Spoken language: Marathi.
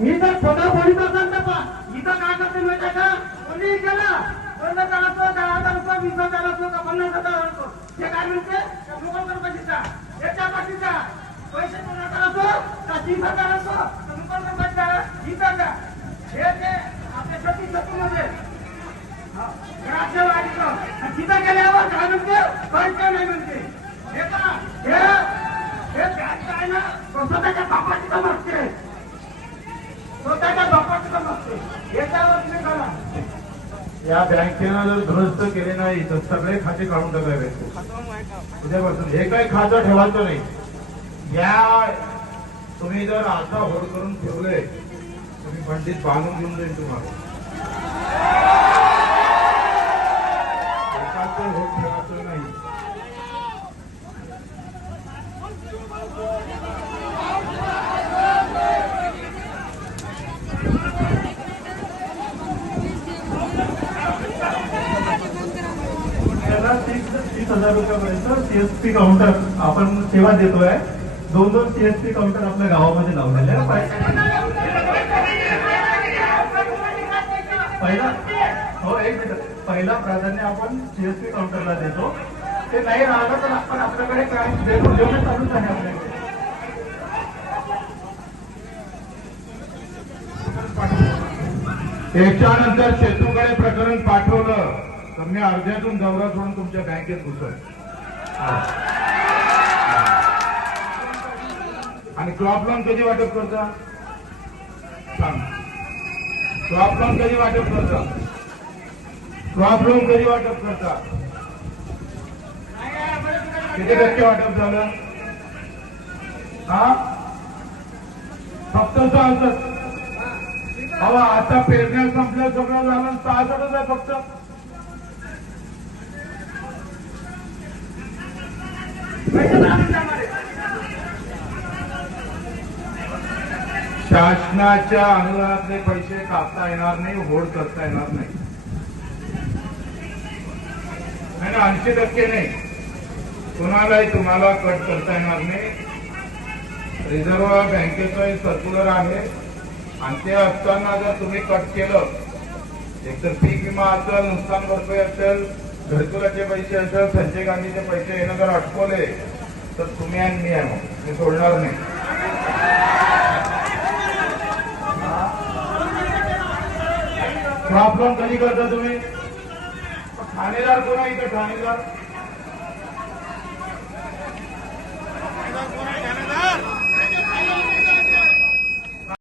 मी जर खोटा पोलीस असाल तर इथं काय करते माहिती का? कोणी गेला दोन हजार असतो दहा हजार असतो वीस हजार असतो का पन्नास हजार असतो ते काय म्हणते? त्या मुघल गणपतीचा याच्या पाठीचा पैसे दोन हजार असो? का तीस हजार असो? तर मुघल गणपतीचा वीस हजार. हे ते आपल्या सती शेती शेतीमध्ये राज्यवाडीचं तिथं गेल्यावर काय म्हणते? पैसे नाही म्हणते हे का हे हे बँक आहे ना तो स्वतःच्या बापाची समजते स्वतःच्या बापाची समजते याच्यावर तुम्ही करा. या बँकेनं जर दुरुस्त केले नाही तर सगळे खाते काढून टाकावे लागतील. उद्यापासून हे काही खातं ठेवायचं नाही. या तुम्ही जर आता होड करून ठेवले तुम्ही पंडित बांधून घेऊन जाईल तुम्हाला. त्याला तीस हजार रुपयापर्यंत सीएसपी काउंटर आपण सेवा देतोय. दोन दोन सीएसपी काउंटर आपल्या गावामध्ये लावलेले पहिला हो एक मिनिट. पहिला प्राधान्य आपण सीएसपी काउंटरला देतो. ते नाही राहिलं तर आपण आपल्याकडे काय देतो जेवढे चालूच आहे आपल्याकडे. त्याच्यानंतर शेतू प्रकरण पाठवलं तर मी अर्ध्यातून दौरा सोडून तुमच्या बँकेत घुसल आणि क्रॉप लोन कधी वाटप करता? सांग. क्रॉप लोन कधी वाटप करता? क्रॉप लोन कधी वाटप करता? किती टक्के वाटप झालं? हा? फक्त सहासष्ट. अहो आता पेरण्या संपल्या सगळं झालं सहासष्टच आहे फक्त पैसे लागून जाणार आहे. शासनाच्या अनुदानातले पैसे कापता येणार नाही होड करता येणार नाही. नाही ऐंशी टक्के नाही. कुणालाही तुम्हाला कट करता येणार नाही. रिझर्व्ह बँकेचं सर्क्युलर आहे. आणि ते असताना जर तुम्ही कट केलं एकतर पीक विमा असेल नुकसान भरपाई असेल घरकुलाचे पैसे असं संजय गांधीचे पैसे येणं जर अटकवले तर तुम्ही आणि मी आहे मी सोडणार नाही क्रॉप कधी करता तुम्ही ठाणेदार कोण आहे इथं ठाणेदार